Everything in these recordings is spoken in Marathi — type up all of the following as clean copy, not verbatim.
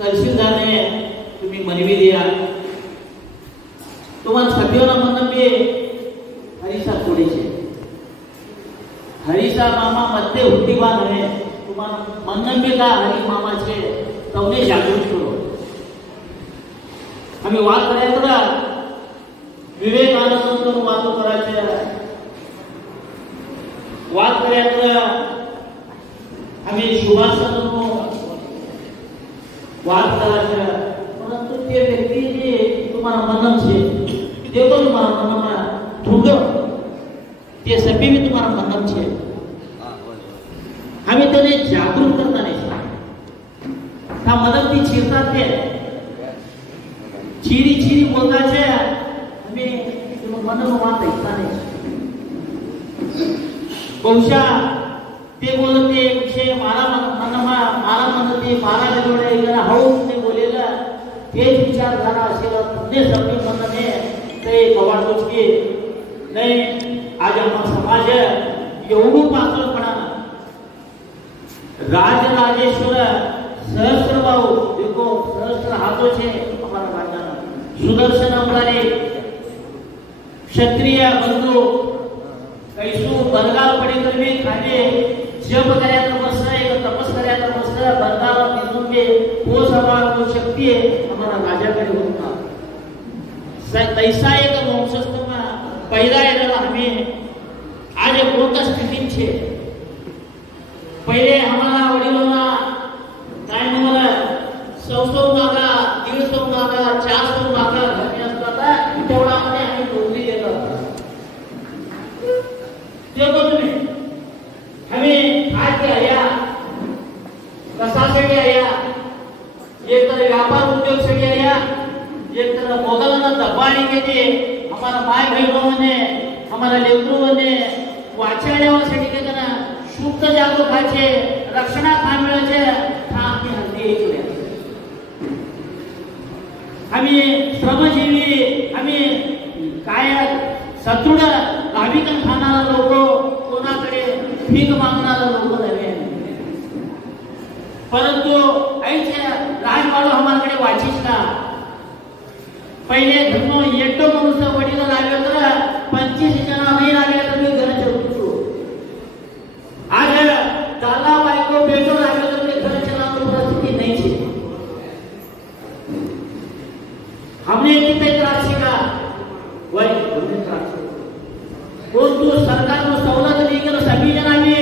तहसीलदारने तुम्ही मनवी दिया तुम्हाला सभेला म्हणते हरीसा थोडीशे हरीसा मामा मध्ये हुट्टीबा नव्हे तुम्हाला म्हणते का हरी मामाचे तवने जागृत करो आम्ही वाद करायचं विवेकानंद वाद करायचे वाद करायचं आम्ही सुभाषचंद्र वाद करायचं परंतु ते व्यक्ती जे तुम्हाला मनन છે તે પણ તમારા મનમાં ઢૂંઢો તે સભી બી તમારા मनन છે आम्ही તેને જાગૃત કરતા નહીં તા મદદથી ચીરતા છે ચીરી ચીરી બોલતા છે आम्ही मनन वाद ऐकता नाही बहुशा ते बोलते विषय मारा म्हणते महाराज जोडे जरा हळू ते बोलेला तेच विचार झाला असेल पुणे सभे म्हणणे ते कवाडतोच की नाही आज आम्हा समाज एवढू पातळपणा राजराजेश्वर सहस्त्रबाहू देखो सहस्त्र हाथों से हमारा राजा सुदर्शन अवतारी क्षत्रिय बंधु कैसू बरगाल पडेकर भी खाणे जप करायचं मस्त एक तपस करायचं मस्त बरगाला तिथून के वो सवाल वो शक्ती हमारा राजाकडे होता तैसा एक वंशस्थमा पहिला येणारा आम्ही आज कोणत्या स्थितीत छे पहिले आम्हाला वडिलोंना काय म्हणाला 100 मागा 150 मागा 400 मागा घरी असतात तेवढामध्ये आम्ही नोकरी देत होतो देखो तुम्ही हमें आज के आया कसासाठी आया एक तर व्यापार उद्योग साठी आया एक तर मोगलांना दबाणी केली हमारा माय बहनों ने हमारा लेकरों ने वाचण्यासाठी के जना शुद्ध जागो खाचे रक्षणा खा मिळाचे हा आम्ही हल्ली केले आम्ही श्रमजीवी आम्ही काय सदृढ भाविकन खाणारा लोक कोणाकडे भीक मागणारा लोक नव्हे परंतु ऐसे राजवाडो हमारकडे वाचिस ना पहिले धर्म येतो माणूस वडील लागले तर 25 जण नाही लागले तर मी घर चलतो आज दादा बायको बेटो लागले तर मी घर चलावतो परिस्थिती नाही छे हमने कितने त्रास का वही हमने त्रास परंतु सरकार को सवलत लेकर सभी जना भी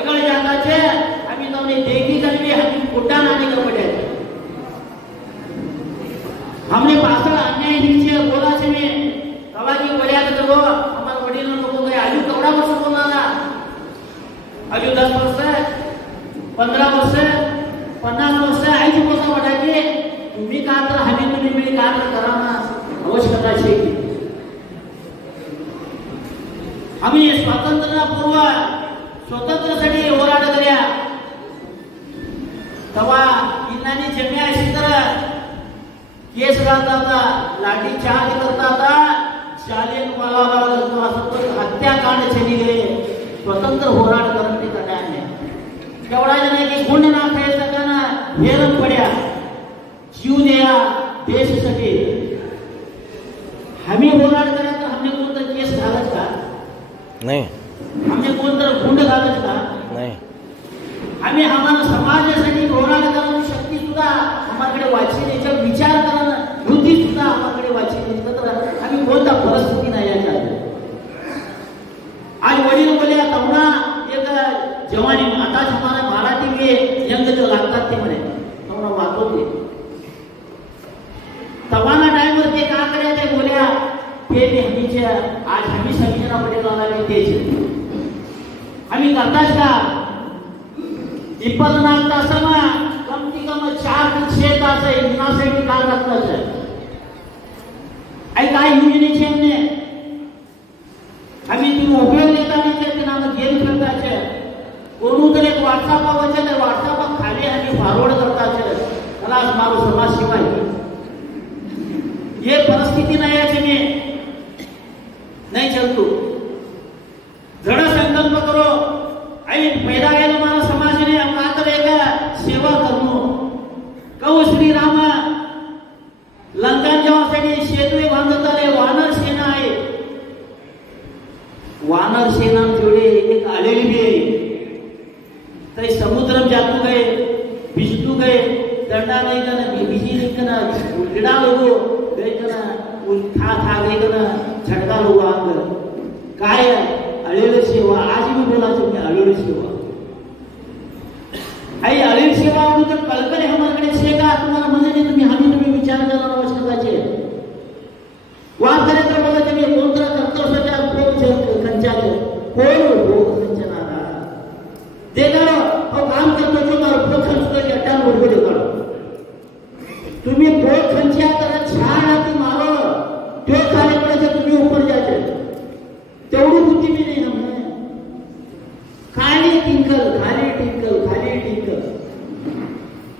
अगर जाता छे अभी तो ने देखी कर भी हम कोटा आने का पड़े हमने पासळ अन्याय नीचे बोला छे में कवाजी बोल्या तो हमारे वडील लोगों को आजू कवडा वर्ष बोलाला आजू 10 वर्ष 15 वर्ष 50 वर्ष आजू बोलता वाटा की तुम्ही का तर हमें तुम्ही मिळी का तर कराना आवश्यकता छे की आम्ही स्वातंत्र्यासाठी होराड कर्या तवा इनानी जम्या अशी तर केस राहता लाठी चार्ज करता जालियनवाला बाग हत्याकांड चली गए स्वतंत्र होराड करने का टाइम है केवढा जण की गुंड ना खायचा का ना हेरम पड्या जीव द्या देशासाठी आम्ही होराड करा तर हमने कोणता केस घालत का नहीं हमने कोणता गुंड घालत का नहीं आम्ही आम्हाला समाजासाठी होराड करण्याची शक्ती सुद्धा आम्हाकडे वाची याचा विचार करणं बुद्धी सुद्धा आम्हाकडे वाची तर आम्ही कोणता परिस्थिती नाही याच्या आज वडील बोलल्या तवना एक जवानी आता हमारा मराठी में यंग जो लागतात ते म्हणे तवना वाचो ते तवाना टाइम वर ते का करे ते बोलल्या ते नेहमीचे आज आम्ही समीजना पडेल आले तेच आम्ही करताच का 24 तासामा कमती कम 4 ते 6 तास इनासाठी काम लागतात आई काय योजनेचे हमने आम्ही ती उपयोग लेता नाही ते नाम गेम करता છે कोणू तर एक WhatsApp आवचे ते WhatsApp खाली आम्ही फॉरवर्ड करता છે खलास मारो समाज सेवा ये परिस्थिती नाही आहे मी नहीं चलतो दृढ़ संकल्प करो आई पैदा केला मला समाजाने मात्र एक सेवा करू तई समुद्रम जातू गए भिजतू गए दंडा नहीं करना बिजी नहीं करना उलटा लोगो गए करना था गए करना झटका लोगो आंग काय अळेल सेवा आज भी बोला तुम्ही अळेल सेवा आई अळेल सेवा तर कल्पने हमारे सेगा तुम्हाला म्हणजे नाही तुम्ही हमी तुम्ही विचार करणार आवश्यकताचे वाद करे तर बोला तुम्ही कोणता कर्तव्याच्या उपयोग खंचाचे कोण भोग खंचनारा देणार हो काम करतो जो मार उपयोग खंचतो अट्टा बोलबो देणार तुम्ही भोग खंचा तर छान आती मारो तो कार्यक्रमाचे तुम्ही ऊपर जाते तेवढी बुद्धी मी नाही हमने खाली टिंकल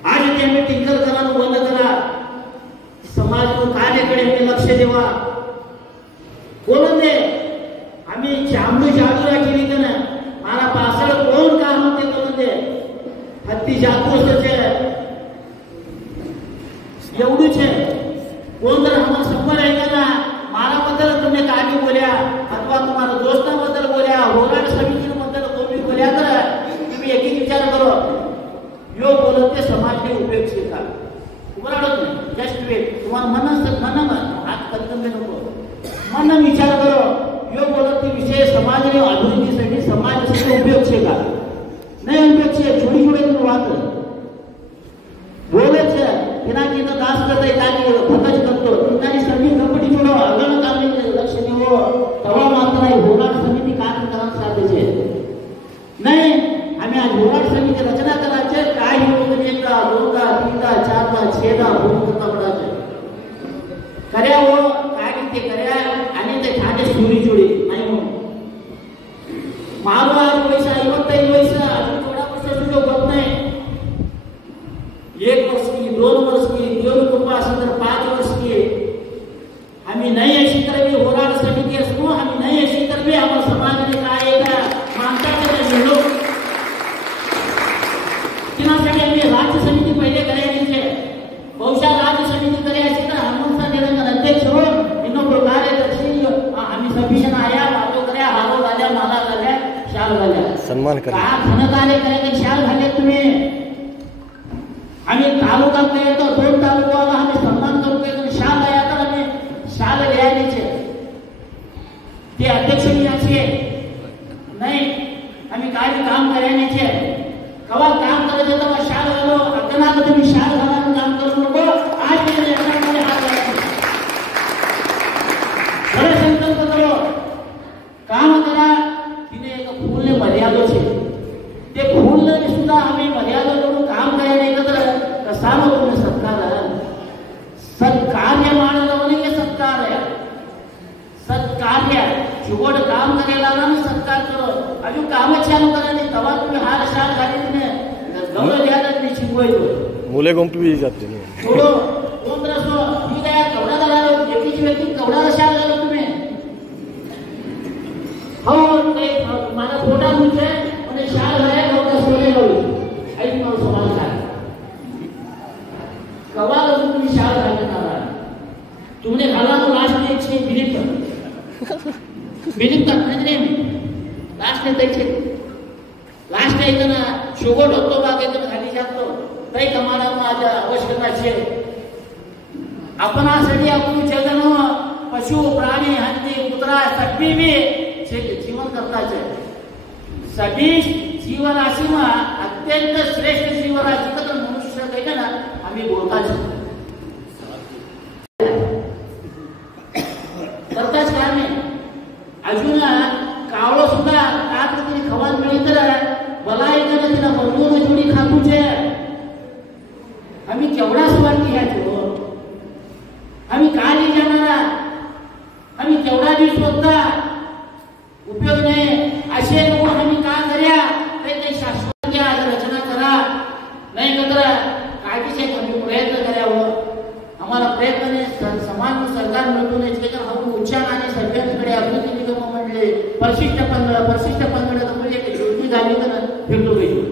आज त्यांनी टिंकल करायला बंद करा समाज कार्याकडे मी लक्ष देवा बोलून दे आम्ही चांबू जादूला केली का ना मला पासळ कोण काम होते बोलून दे हत्ती जादू असते एवढूच आहे कोण जर आम्हाला संपर्क आहे का ना मला बद्दल तुम्ही काय बोल्या अथवा तुम्हाला दोस्ताबद्दल बोल्या होराट समितीबद्दल तुम्ही बोल्या तर तुम्ही एक विचार करो यो बोलत ते समाजने उपयोग शिका उमराडत नाही जस्ट वेट तुम्हाला मन हात कर्तव्य नको मन विचार करो यो बोलत ते विषय समाजने अभिवृद्धीसाठी समाजासाठी उपयोग शिका नाही उपयोग छे छोटी छोटी बात बोले छे किना किना दास करता ताकि फकज करतो इनानी सभी कंपनी छोड़ो अगल काम लक्ष देवो तवा मात्र होराट समिती कार्य करा साधे छे नाही आम्ही आज होराट समिती रचना करायचे काय योजनेचा 2 3 4 6 भूम करता पडायचे कर्या हो काय ते कर्या आणि ते ठाणे सुरी जोडी नाही म्हणून मारो आज पैसा 55 पैसा अजून थोडा पैसा सुद्धा होत नाही 1 वर्ष की 2 वर्ष की 2 रुपये असेल तर 5 वर्ष की आम्ही नाही अशी तरबी होराट समिती असतो आम्ही नाही अशी तरबी आम्हाला समाजाने काय एका माणसाचे मिळलो किनासाठी आम्ही राज्य समिती पहिले करायची बहुशा राज्य समिती करायची तर हनुमंत निरंजन अध्यक्ष हो ಇನ್ನೊಬ್ಬರು ಕಾರ್ಯದರ್ಶಿ आम्ही सभी जण आया बातो कर्या हारो झाल्या माला झाल्या शाल झाल्या सन्मान करा का धनकार्य करायचे शाल झाले तुम्ही आम्ही तालुका येतो 2 तालुकाला आम्ही सन्मान करू के शाल आया तर आम्ही शाल घ्यायचे ते अध्यक्ष याचे नाही आम्ही काय काम करायचे कवा काम करायचं तेव्हा शाल घालो अगना तुम्ही शाल घालून काम करू नको आज मी याच्यामध्ये हात घालायचे खरं संकल्प करो काम करा तिने एक फूलने मर्यादा छे ते फूलने सुद्धा आम्ही मर्यादा करून काम करायला एकत्र कसा तुम्ही सत्कार्य मानलं म्हणजे सत्कार आहे सत्कार्य शेवट काम करायला ना सत्कार करो अजून काम चालू करायला तेव्हा तुम्ही हार शाल घाली तुम्ही गौरव द्यायला तुम्ही शिकवायचो मुले गुंपवी जाते थोडं कोण असो मी काय कवडा झाला एकीची व्यक्ती कवडा शाल घालो तुम्ही हो ते मला फोटा तुमचे आणि शाल घालाय कवडा सोने लावली ऐक मला समाज काय कवा तुम्ही शाल घालणार तुमने घाला तो लास्ट एक छे बिलीप करत नाही लास्ट त्याचे लास्ट आहे ना शुगर होतो बागेतून खाली जातो काही कमाला माझ्या आवश्यकता छे आपणासाठी आपण जगन पशु प्राणी हत्ती कुत्रा सभी भी जीवन करता है सभी जीवराशि में अत्यंत श्रेष्ठ जीवराशि का मनुष्य कहे ना आम्ही बोलता करताच कारण अजून कावळो सुद्धा का तरी खवान मिळी तर मला एखादा तिला बनवून जोडी खातूचे आम्ही केवढा स्वार्थी घ्यायचो आम्ही का नाही जाणारा आम्ही केवढा दिवस होता उपयोग नाही असे लोक आम्ही का कर्या ते शाश्वत घ्या रचना करा नाही करा काळजीचे आम्ही प्रयत्न करावं आम्हाला प्रयत्नाने समान सरकार मिळतो नाही हम उच्चाराने सगळ्यांकडे अभिवृद्धी निगम म्हणले परिशिष्ट पंधरा म्हणजे जोडी झाली तर फिरतो गेलो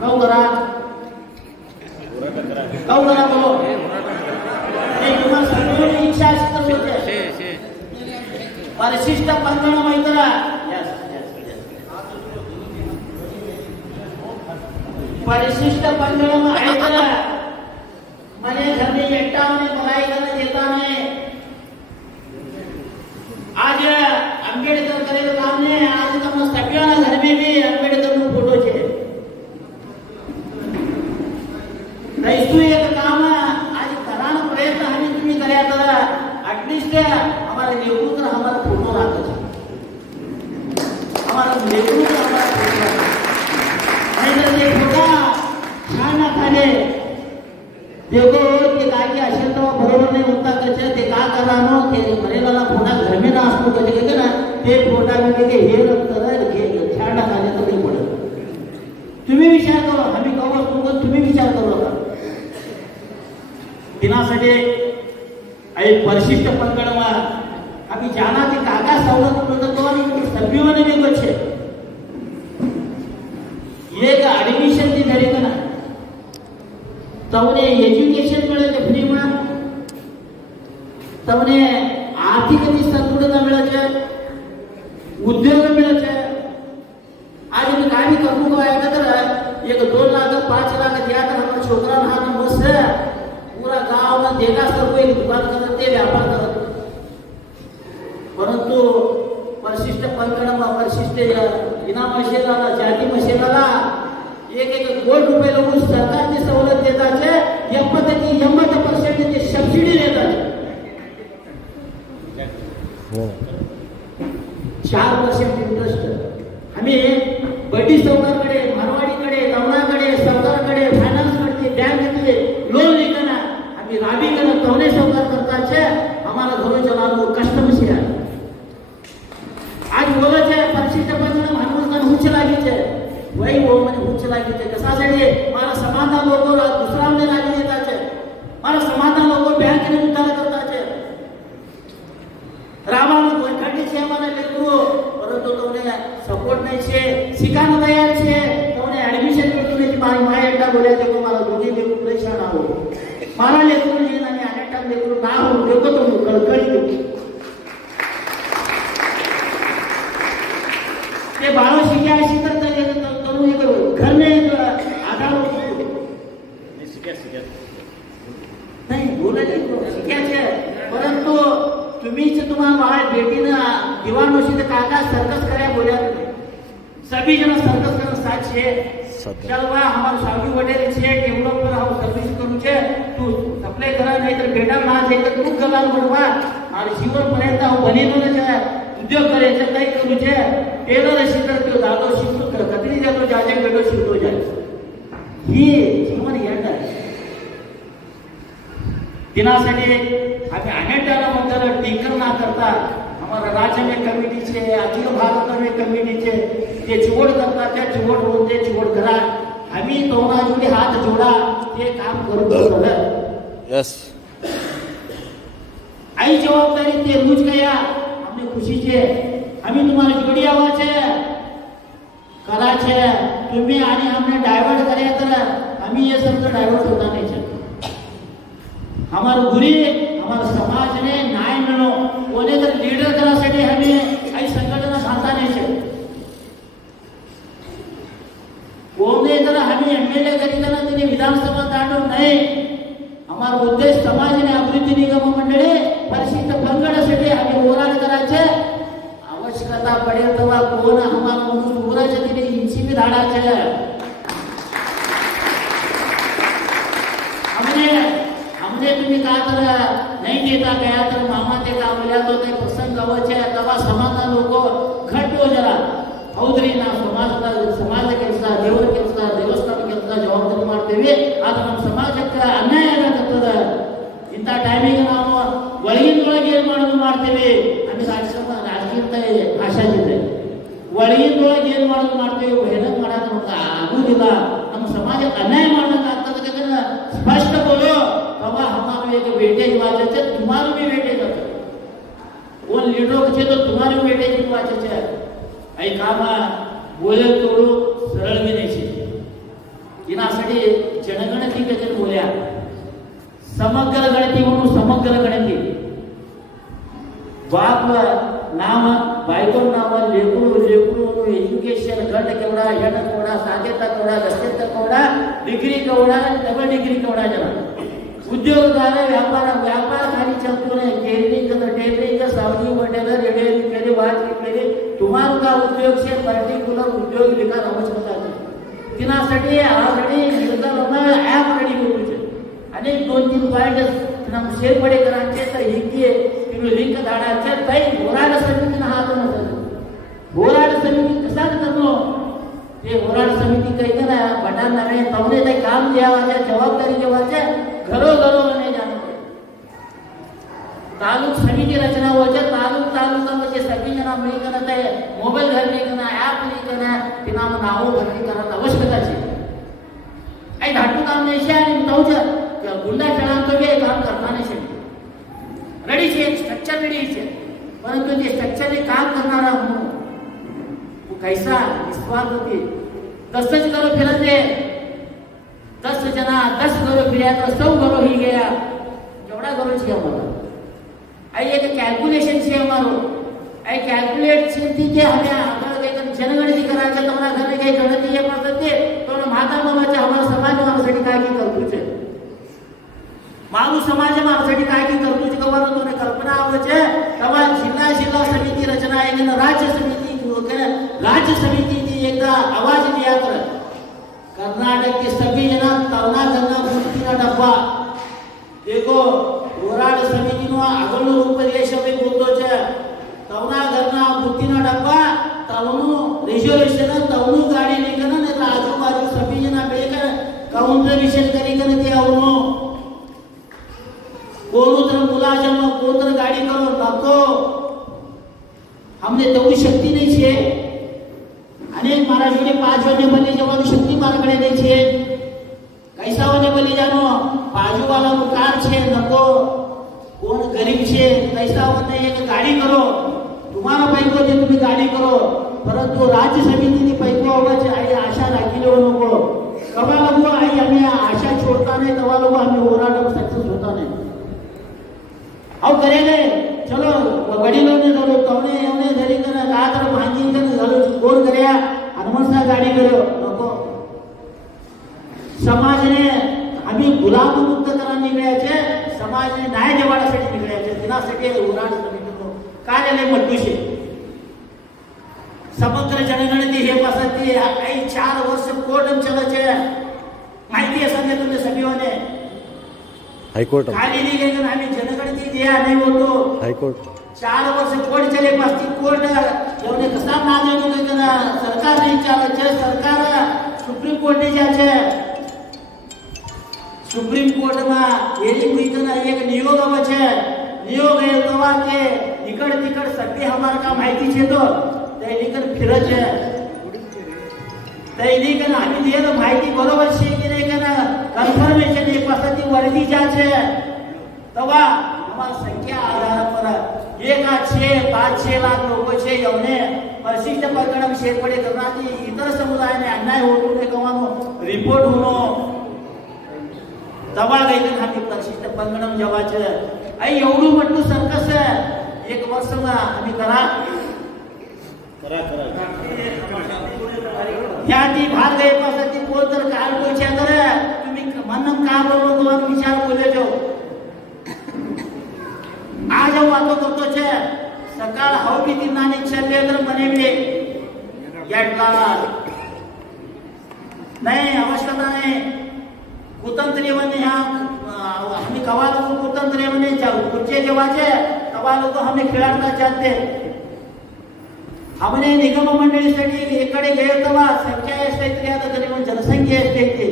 कौ करा बोलो तुम्हाला सगळ्यांची इच्छा असते परिशिष्ट पंधरा मैत्रा परिशिष्ट पंगड़ में आयकर मने घर में एकटा में पढ़ाई करने देता है। आज अंबेडकर करे काम ने आज तम सभ्योना घर में भी अंबेडकर नो फोटो छे। तैसू एक काम आज करानो प्रयत्न हमें तुम्ही कर्या तर एटलीस्ट हमारे नेतृत्व हमारा फोटो राखो छे। हमारा नेतृत्व हमारा फोटो नहीं तो ये फोटो खाना खाने देखो ते काय की असेल तो बरोबर नाही होता कसे ते का करानो ते मरेला फोटा घर में ना असतो कसे के ना ते फोटा में के हे नंतर घे छाडा खाने तो नाही पडत। तुम्ही विचार करो आम्ही कवर तुमको तुम्ही विचार करो का दिनासाठी आई परिशिष्ट पंगडમાં आम्ही जानाથી કાકા સવલત પ્રદત્વની સભ્યોને મેગો છે एक एडमिशन ती धरी ना तवने एज्युकेशन मिळे છે फ्री માં तवने आर्थिक सदृढता मिळे છે उद्योग मिळे છે आज मी काय भी करू आहे का तर एक 2 लाख 5 लाख दिया तर हमर छोकरा ना मस्त पूरा गांव में देगा सब कोई दुकान करते व्यापार करते परंतु परिशिष्ट पंगडમાં परिशिष्ट इनाम मशेलाला जाती मशेलाला एक कोटी रुपये लोग सरकारची सवलत देतात छे 80% ते सबसिडी देतात 4% इंटरेस्ट आम्ही बड्डी सावकारकडे मारवाडीकडे तवनाकडे सरकारकडे फायनान्स करते बँकेकडे लोन लेताना आम्ही राबीकडे तवने सावकार करतात छे हमारा घरो चलानो कष्ट में है। आज बोले छे परिशिष्ट पंगड माणूसना हुच लागी छे वही वो મને હુચ લાગી છે કસાસડી મારા સમાજના લોકો દુસરાને લાગી દેતા છે મારા સમાજના લોકો બેંકને ઉતાર કરતા છે રાવણ ગોઠડી છે મને લેકરો પરંતુ તોને સપોર્ટ નહીં છે શીખાનો તૈયાર છે તોને એડમિશન કરતું નથી મારી માએ એકટા બોલ્યા છે કે મારા દોની લેકરો પૈસા ના હો મારા લેકરો ને નાની આનેટા લેકરો ના હો લેકો તો કળકળી દઉં ये बाळो शिक्या शिकत तरुण एक घर में आधार नहीं बोला नहीं शिक्या छे परंतु तुम्हीच तुम्हाला बाळ बेटीने दिवाणोशी ते काका सर्कस कराया बोल्या सभी जन सर्कस करन साथ छे चलवा हमार सावजी वडेल छे डेवलप पर हम सर्विस करू छे तू सप्लाय करा नहीं तो बेटा ना जाई तो तू गलाल बनवा मारे जीवन पर्यंत हम बनेलो न छे उद्योग करायचे काही करू छे टेलर शिकत तो दादो शिकतो कतरी जातो जाजे बेटो शिकतो जाय ही जीवन यंड दिनासाठी आम्ही अनेकदा म्हणतो टिंकर ना करता हमारा राज्य में कमिटी छे अखिल भारत में कमिटी छे ते जोड करता त्या जोड होते जोड करा आम्ही दोना जोडी हात जोडा ते काम करू सगळं यस आई जबाबदारी ते रूज गया हमने खुशी छे आम्ही तुम्हाला जोडी आवा छे करा छे तुम्ही आणि हमने डायवर्ट કર્યા तर आम्ही ये सब डायवर्ट होता नहीं छे हमारा गुरी हमारा समाज ने न्याय मिळो कोने तर लीडर करासाठी आम्ही काही संघटना बांधता नाही छे कोने तर आम्ही एमएलए करीताना तिने विधानसभा दांडू नाही हमारा उद्देश समाज ने अभिवृद्धी निगम मंडळे परिशिष्ट पंगडासाठी आम्ही होराड करायचे आवश्यकता पडेल तेव्हा कोण हमारा म्हणून उराचे तिने इंची भी धाडाचे हमने तुम्ही का तर नहीं देता गया तर मामा ते का बोल्या तो ते प्रसंग गवचे तेव्हा समाज लोक घट हो जरा ಹೌದ್ರಿ ನಾವು ಸಮಾಜ ಕೆಲಸ ದೇವರ ಕೆಲಸ ದೇವಸ್ಥಾನ ಕೆಲಸ ಜವಾಬ್ದಾರಿ ಮಾಡ್ತೇವೆ ಆದ್ರೆ ನಮ್ಮ ಸಮಾಜಕ್ಕೆ ಅನ್ಯಾಯ ಆಗತ್ತದ ಇಂಥ ಟೈಮಿಗೆ ನಾವು ಒಳಗಿನೊಳಗೆ ಏನು ಮಾಡೋದು ಮಾಡ್ತೇವೆ ನಮಗೆ ರಾಜಕೀಯದ ಭಾಷೆ ಇದೆ ಒಳಗಿನೊಳಗೆ ಏನು ಮಾಡೋದು ಮಾಡ್ತೇವೆ ಏನಕ್ಕೆ ಮಾಡೋದು ನಮ್ಗೆ ಆಗುವುದಿಲ್ಲ ನಮ್ಮ ಸಮಾಜಕ್ಕೆ ಅನ್ಯಾಯ ಮಾಡೋಕೆ ಆಗ್ತದೆ स्पष्ट बोलो बाबा हमारा एक वेटेज वाचे छे तुम्हारो भी वेटेज है वो लीडर छे तो तुम्हारो वेटेज वाचे छे आई काम बोले तोडू सरळ भी नाही छे इनासाठी जनगणती बद्दल बोल्या समग्र गणती म्हणून समग्र गणती बाप नाम बायको नाम लेकरू लेकरू एज्युकेशन गट केवढा हेड केवढा साध्यता केवढा दक्षता केवढा डिग्री केवढा डबल डिग्री केवढा जरा उद्योगदार व्यापार खाली चलतो ने टेलरिंग सावली वटेला रेडे केले बात केले तुम्हाला का उद्योग से पर्टिक्युलर उद्योग विकास आवश्यकता आहे तिनासाठी ऑलरेडी निर्धारण ॲप रेडी करू छे आणि 2-3 पॉइंट नम शेर पडे करांचे तर हिकी तुम्ही लिंक धाडाचे तई होराड समितीने हात नसत होराड समिती कसा करनो ते होराड समिती काही ना बटान नवे तवने ते काम द्यावाच्या जबाबदारी जेवाच्या घरो ने जानो तालुक समिति रचना हो जाए तालुका में जे सभी जना मिल कर ते मोबाइल घर में करना ऐप नहीं करना बिना नाव भरती करना आवश्यकता छे आई धाटू काम नहीं छे आणि तवच गुंडा चलान तो बे काम करना नहीं छे रेडी छे स्ट्रक्चर रेडी छे परंतु जे स्ट्रक्चर ने काम करणारा हूं वो कैसा निस्वार्थ होती 10 करो फिर दे 10 जना 10 करो फिर तो 100 करो ही गया केवड़ा करो छे हमारा आई एक कैलकुलेशन छे हमारो आई कैलकुलेट छे जे हमें अगर कई जनगणती करायचे तो हमरा घर में कई गणती ये पड़ते तो माता बाबाच्या हमारा समाज मारसाठी काय की करतो छे माणूस समाज मारसाठी काय की करतो छे कवर तोने कल्पना आवे छे तवा जिल्हा समिती रचना आहे की राज्य समिती की एकदा आवाज दिया कर कर्नाटक के सभी जना तवना गंगा मुक्ति का डब्बा देखो होराड समिति नो આગળનો ઉપદેશ અમે બોલતો છે તવના ઘરના મુક્તિનો ડબ્બા તવનું રિઝર્વેશન તવનું ગાડી નીકળે ને એટલે આજુબાજુ સભી જના બેકર કાઉન્ટરિશન કરી કરે તે આવનો કોનુત્ર મુલાજમ કોત્ર ગાડી કરો નકો हमने तेवढी शक्ती नाही छे अनेक महाराष्ट्र 5 वाजे बली जवानी शक्ती मारकडे नाही छे कैसा वाजे बली जानो बाजू वाला कार छे नको कोण गरीब छे कैसा होते एक गाड़ी करो तुम्हारा पैको जे तुम्ही गाड़ी करो परंतु राज्य समितीने पैको होवाचे आई आशा राखीले नको कबा लोग आई हमें आशा छोड़ता नहीं दवा लोग हमें ओराड सक्सेस होता नहीं आओ करेंगे चलो वडीलों ने धरो तवने हमने धरी कर रात भांगी कर धरो कोण करया हनुमंसा गाड़ी करो नको समाज ने आम्ही गुलाम मुक्त करा निघायचे समाज ने न्याय देवासाठी निघायचे तिनासाठी ओराड समितीनो कार्यालय म्हटू शे समग्र जनगणती हे पसंती आई 4 वर्ष कोर्ट चले छे माहिती असन के तुम्ही सभीओने हाईकोर्ट खाली नहीं गए आम्ही जनगणती दिया नहीं होतो हाईकोर्ट 4 वर्ष कोर्ट चले पास्ती कोर्ट एवढे कसा ना देतो के सरकार नहीं चाले छे सरकार सुप्रीम कोर्ट ने जाचे सुप्रीम कोर्ट में हेरिंग हुई तो एक नियोग आवे छे नियोग है तो के निकट निकट सभ्य हमारा का माहिती छे तो ते निकट फिर छे ते निकट आम्ही दिए तो माहिती बरोबर छे की नाही का कन्फर्मेशन एक पसंती वर्दी जा छे तवा हमारा संख्या आधार पर 1,6,5,6 लाख लोक छे एवने परिशिष्ट प्रकरण शेरपडे करणारी इतर समुदायाने अन्याय होतो ते कवानो रिपोर्ट होनो तवा गई आम्ही परिशिष्ट पंगडम जेवाचे आई एवढू मोठं सर्कस एक वर्षमा आम्ही करा या ती भाग गए पासती कोण तर काल बोलच्या कर तुम्ही मनम का बोललो तुम्हाला विचार बोले जो आज वातो करतो छे सकाळ हवी ती नानी छले तर बनेवले गेटला नाही आवश्यकता नाही कुतंत्री म्हणे ह्या आम्ही कवा लोक कुतंत्री म्हणे खुर्चे जेवाचे कवा लोक आम्ही खेळायला चाहते हमने निगम मंडळीसाठी एकडे गए तवा संख्या असते आता गरीब जनसंख्या असते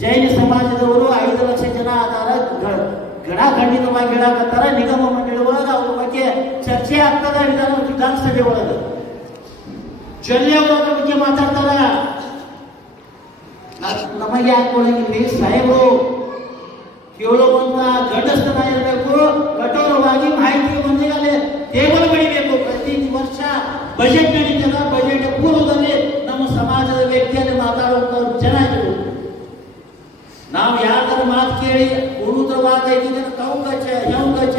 जैन समाजदವರು 5 ಲಕ್ಷ ಜನ ಆಧಾರ ಗಡ ಖಂಡಿತವಾಗಿ ಗಿಡಕತ್ತರ ನಿಗಮ ಮಂಡಳಿ ಒಳಗೆ ಅವರ ಬಗ್ಗೆ ಚರ್ಚೆ ಆಗ್ತದ ವಿಧಾನಸಭೆ ಒಳಗೆ ಜೊಲ್ಲೆಯವರ ಬಗ್ಗೆ ಮಾತಾಡ್ತಾರ ನಮಗೆ ಹಾಕೊಳ್ಳಿ ಸಾಹೇಬರು ಕೇಳುವಂತ ಗಡಸ್ತನ ಇರಬೇಕು ಕಠೋರವಾಗಿ ಮಾಹಿತಿ ಬಂದಿರಲಿ ಟೇಬಲ್ ಬಡಿಬೇಕು ಪ್ರತಿ ವರ್ಷ ಬಜೆಟ್ ನಡೀತದ ಬಜೆಟ್ ಪೂರ್ವದಲ್ಲಿ ನಮ್ಮ ಸಮಾಜದ ವ್ಯಕ್ತಿಯನ್ನು ಮಾತಾಡುವಂತವ್ರು ಜನ ಇದ್ರು ನಾವು ಯಾರ ಮಾತು ಕೇಳಿ ಗುರುತರವಾದ ತಾವು ಕಚ್ಚ ಹೆವ್ ಕಚ್ಚ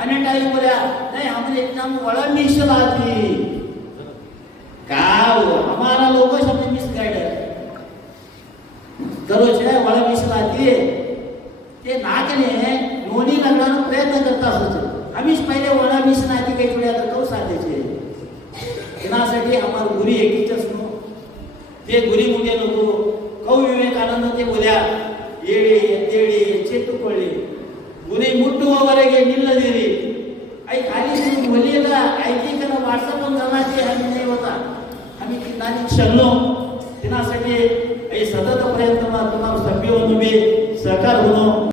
अन्य टाइम बोला नहीं हमने एकदम बड़ा मिसलाती का हमारा लोगों से मिसगाइड है करो घातली ते नाकने नोनी लागण्याचा प्रयत्न करता असत आम्हीच पहिले वळावीस नाती काही थोड्या आता कौ साधायचे त्यासाठी आम्हाला गुरी एकीच नो ते गुरी मुगे नको कौ विवेकानंद ते बोल्या येडे येडे चेतू पडले गुरी मुट्टू वगैरे निल्लदिरी आई खाली बोलिएगा ऐकी करा व्हाट्सअप जमाचे आम्ही नाही होता आम्ही ती नानी चललो त्यासाठी सतत प्रयत्न तुम्हाला सभ्य होऊन सहकार होणं